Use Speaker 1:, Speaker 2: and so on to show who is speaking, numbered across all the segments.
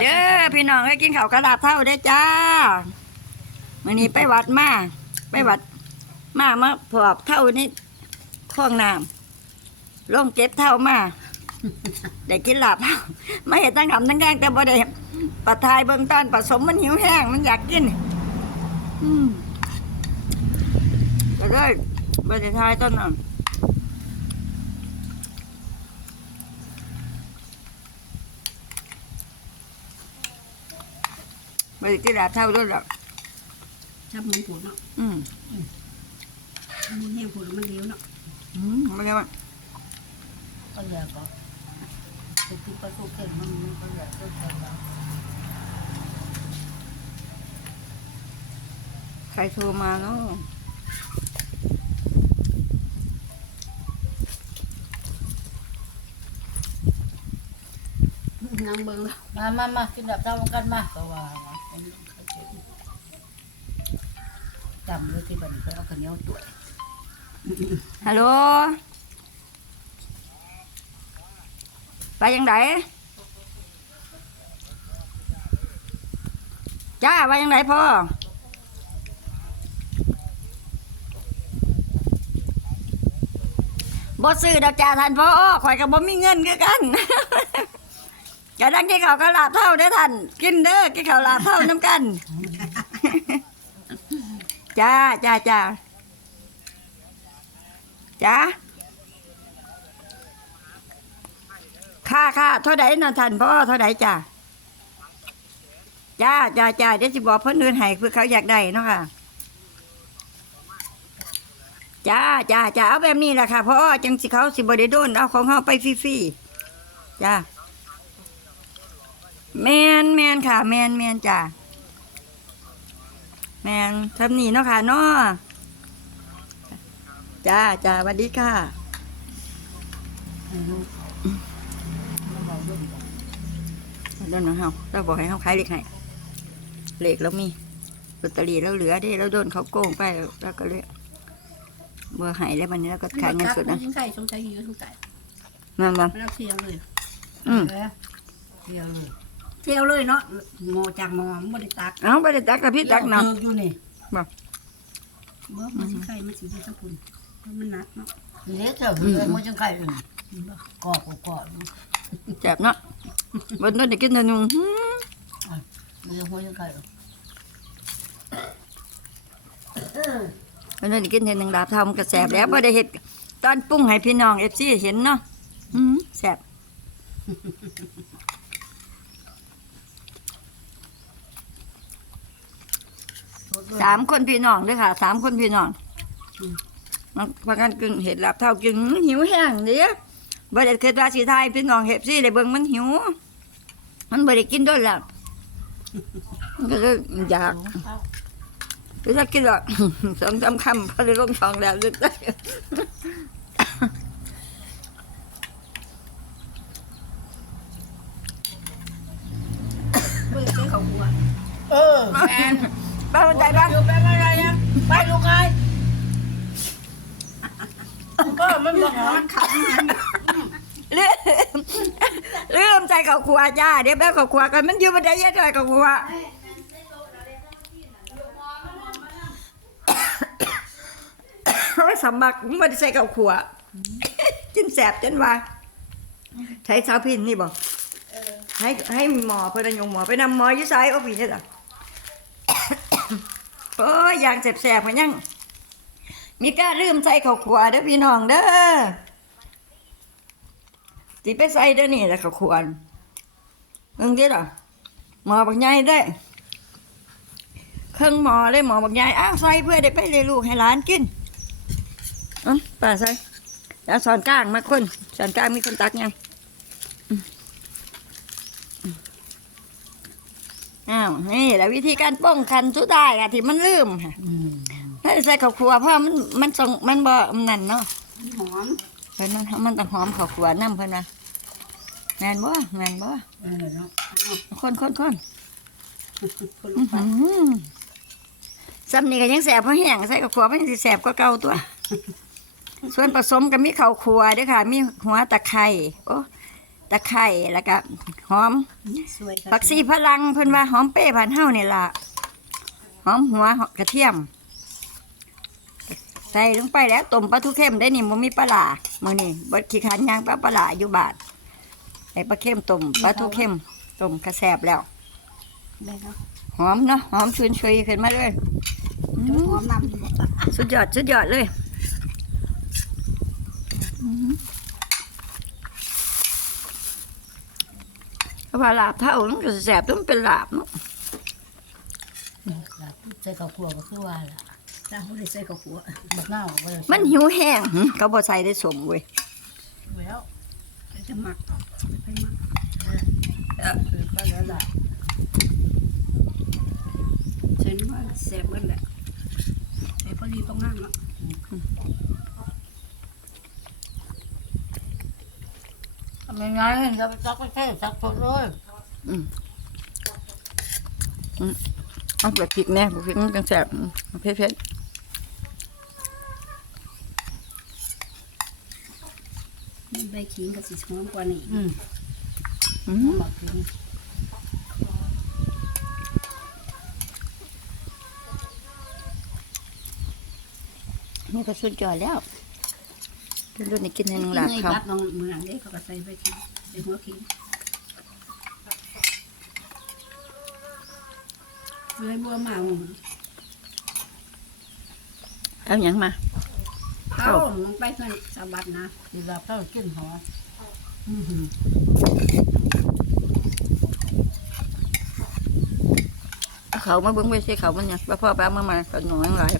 Speaker 1: เด้อพี่น้องให้กินข้าวกระดาษเท่าได้จ้าวันนี้ไปวัดมาไปวัดมามาพอบเท่านี้ท่วงน้ำลงเก็บเท่ามาได้กินหลาบเท่าไม่เห็นตั้งคำตั้งแกงแต่บ่ได้ปะทายเบื้องต้นผสมมันหิวแห้งมันอยากกินอืมก็เลยบ่ได้ทายต้นนั้น บ่ได้กินหลาบเท่าด้วยหรอก
Speaker 2: ชับมันปวดเนาะ
Speaker 1: อืม
Speaker 2: มันแห้งปวดมันเลี้ยวเนาะ
Speaker 1: อืมไม่ได้ว่า
Speaker 3: ก็อยากก็คือที่ประตูเข็มมันมันก็อยากก็แข็งแล้ว
Speaker 1: ใครโทรมาเนาะ
Speaker 2: นางเบิ่งแล้ว
Speaker 3: มามามากินดับเท้ากันมาก็ว่าจำเลยที่บันก็เอาข้าวเหนียวตุ๋ย
Speaker 1: ฮัลโหลไปยังไงจ้าไปยังไงพ่อบ่ซื้อดอกจ้าท่านพ่อข่อยก็บ่มีเงินคือกัน จะดังกินข้าวกะลาบเท่าเด้อท่านกินเด้อกินข้าวลาบเท่าน้ำกัน จ้าจ้าจ้าจ้าค่าค่าเท่าใดนั่นท่านพ่อเท่าใดจ้าจ้าจ้าจ้าเดี๋ยวสิบอกเพิ่นอื่นให้เพื่อเขาอยากได้เนาะค่ะจ้าจ้าจ้าเอาแบบนี้แหละค่ะเพราะจังสิเขาสิบได้โดนเอาของเขาไปฟรีๆจ้า แมนแมนค่ะ แมนแมนจ้าแมนทำนี่เนาะค่ะเนาะจ้าจ้าสวัสดีค่ะเดินมาเฮาเราบอกให้เขาขายเหล็กให้เหล็กแล้วมีลอตเตอรี่แล้วเหลือเด้แล้วโดนเขาโกงไปแล้วก็เลยเบอร์ใหายแล้ววันนี้แล้วก็ขายเงินสดนะ
Speaker 2: ยังไก่สงสัยอยู่สงสัย
Speaker 1: มามา
Speaker 2: แล้วเที่ยวเลย
Speaker 1: อืม
Speaker 3: แล้วเดียวเลย
Speaker 2: เที่ยวเลยเนาะหมอจากหมอมันบ่ได้ตัก
Speaker 1: เอาไปได้ตักกับพี่ตักเนาะ
Speaker 3: เลิอยู่นี่
Speaker 2: บ่มันสิไข่มันสิได้สักพุ่นมันหนักเนาะ
Speaker 3: เละเถอะเลยมันจังไข่เลยกอกกอก
Speaker 1: แจ็บเนาะบนนู้นจะกินเท่านึงหืม
Speaker 3: มันยังหัวจังไข่
Speaker 1: บนนู้นจะกินเท่านึงดาบเท่ามันก็แสบแล้วพอได้เห็ดตอนปรุงให้พี่น้องเอฟซีเห็นเนาะอืมแสบ สามคนพี่น้องด้วยค่ะสามคนพี่น้องมันพากันกึ่งเห็ดหลับเท่ากึ่งหิวแห้งเด้อบ่ได้เคยว่าสิทยพี่น้องเห็บซี่เลยเบิ่งมันหิว มันบ่ได้กินด้วยหลับมันก็เลยอยากคือถ้ากินหรอกสองสามคำพอได้ลงท้องแล้วลึกได้
Speaker 2: เบิ่งเจ้าเขาหัว
Speaker 3: เออแมน
Speaker 1: ป้ามันใจบ้าง
Speaker 3: อยู่เป็นอะไรยังไปลูกไอ้ก็มันบอกว่า
Speaker 2: มันขับ
Speaker 1: ลืมลืมใจเขาขวจ้าเดี๋ยวแม่เขาขวกันมันอยู่บันไดยัดเลยเขาขวเขาสมักมันไม่ได้ใส่เขาขวจินแสบจนว่าใช้สาพินนี่บอกให้ให้หมอพื่อนยงหมอไปนำหมอยุ่ไซโอ้พี่เนี่หรอ โอ้ยอย่างแสบๆกันยังมีกล้าลืมใส่ข้าวขวาเด้อพี่น้องเด้อสิไปใส่เด้อนี่แหละข้าวขวานเพิ่งเด้อหมอบักใหญ่ได้เครื่องหมอเลยหมอบักใหญ่อ้าวใส่เพื่อได้ไปเลยลูกให้หลานกินอะป่าใส่แล้วสอนกลางมาคนสอนกลางมีคนตักยังอืมอืม อ้าวนี่แหละวิธีการป้องกันสุดได้อะที่มันลืมค่ะถ้าใส่ข้าวคั่วเพราะมันมันทรงมันบ่นั่นเนาะ
Speaker 2: หอม
Speaker 1: เพิ่นมันมันต้องหอมข้าวคั่วน้ำเพิ่นนะแม่นบ่แม่นบ่
Speaker 3: เออเนาะ
Speaker 1: คนคนคน
Speaker 2: คนล
Speaker 1: อื้
Speaker 2: ง
Speaker 1: อ
Speaker 2: ไป
Speaker 1: หือซ้ำนี่ก็ยังแสบเพราะแห้งใส่ข้าวคั่วมันสิแสบกว่าเก่าตัว ส่วนผสมก็มีข้าวคั่วเด้วยค่ะ มีหัวตะไคร้โอ้ ตะไคร้แล้วก็หอม
Speaker 2: สวยครับ
Speaker 1: ผักชีพลังเพิ่นว่าหอมเป้บ้านเฮานี่ล่ะหอมหัวหอมกระเทียม ใส่ลงไปแล้วต้มปลาทูเค็มได้นี่บ่มีปลาหลามื้อนี้บ่ขี้คันย่างปลาปลาหลาอยู่บ้านไอ้ปลาเค็มต้มปลาทูเค็มต้มกระแซบแล้ว
Speaker 2: ได้ครับ
Speaker 1: หอมเนาะหอมชุนชุยขึ้นมาเลยอื
Speaker 2: จะ
Speaker 1: ม
Speaker 2: หอมนำอยู่บ่
Speaker 1: สุดยอดสุดยอดเลยอืมเพราะ ว่าลาบเท่ามันก็แสบต้องเป็นลาบเนาะ
Speaker 3: หลับใส่ข้าวคั่วก็คือว่าล่ะ
Speaker 2: จ้าเขาได้ใส่ข้าวคั่ว
Speaker 3: บักเน่าก็เลย
Speaker 1: มันหิวแห้งหึเขาบ่ใส่ได้สมเว้ย
Speaker 3: แล้ว
Speaker 2: จะหมักไปหมัก
Speaker 3: เออคือก็แล้วล่ะ
Speaker 2: เช่นว่าแซ่บเบิ้ลแหละใส่พอดีตรงนั้นเนาะ
Speaker 3: ทำ ยังไงเราไปซักไปแค่ซักสดเลย
Speaker 1: เอาแบบพริกแน่บ่พริกมันจังแสบอืมเอาเผ็ด
Speaker 2: มันใบขิงกับสีหอมกว่านี่
Speaker 3: อืม
Speaker 1: ๆอืม
Speaker 3: หมักกิน
Speaker 1: นี่ก็สุดยอดแล้ว รุ่นนี้กินให้น้องหลาบ
Speaker 2: เงย
Speaker 1: เขา
Speaker 2: บัดน้องเมืองเด้เขาก็ใส่ใบขิงใส่หัวขิงเลยบัวมา
Speaker 1: เอาหยังมา
Speaker 2: เข้าลงไปเพื่อนสะบัดนะ
Speaker 3: ดีลาบเท่ากินหอม
Speaker 2: อื้อหือ
Speaker 1: เอาเขามาเบิ่งไว้สิเขามันหยังว่าพ่อไปเอามามาก็หน่อยหลาย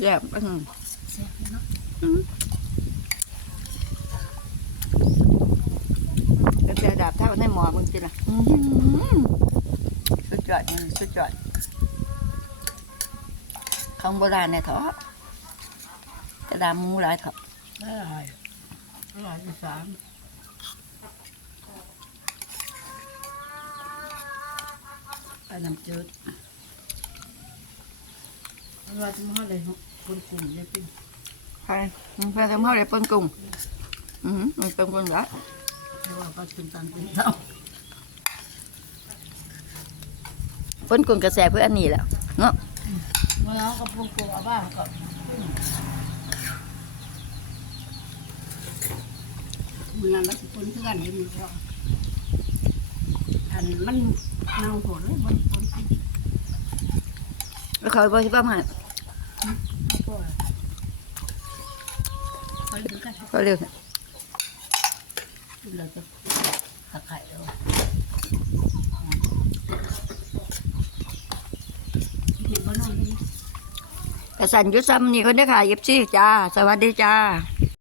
Speaker 1: แซ่บอืม
Speaker 2: แซ่บเลยเนาะ
Speaker 1: เป็นแต่ดาบเท่าในหมอมึงสิล่ะอื้อหือสุดยอด มันสุดยอดของโบราณเนี่ยเถอะกระดามหมูหลายครับ
Speaker 3: อร่อยอร่อยอีสาน
Speaker 2: ไปน้ำจืด
Speaker 3: อร่อยจังเลยเนาะคนกลุ่มเนี่ยกิน
Speaker 1: ใครมึงไปทำเขาเลยเปิ้งกุ้งอือหือมันเป็นคนละ
Speaker 3: เพราะว่าก็กินตามกินเท่า
Speaker 1: เปิ้งกุ้งกระแสเพื่ออันนี้แหละเนาะ
Speaker 3: เมื่อแล้วก็ปรุงตัวเอาบ้างก็
Speaker 2: เมืองแล้วสิคนเพื่อนเห็นอยู่ก็อันมันเน่าโหดเลยบนบนกิน
Speaker 1: แล้วเขาบอกที่ป้ามา
Speaker 2: ไม่กลัวไปดูกัน
Speaker 1: ก็เร็ว
Speaker 3: กินแล้วจะตะไคร้แล้ว
Speaker 2: เห็นบ่น้องเห็น
Speaker 1: กระสันยุซ้ำนี่คนเด้อค่ะเย็บซี่จ้า สวัสดีจ้า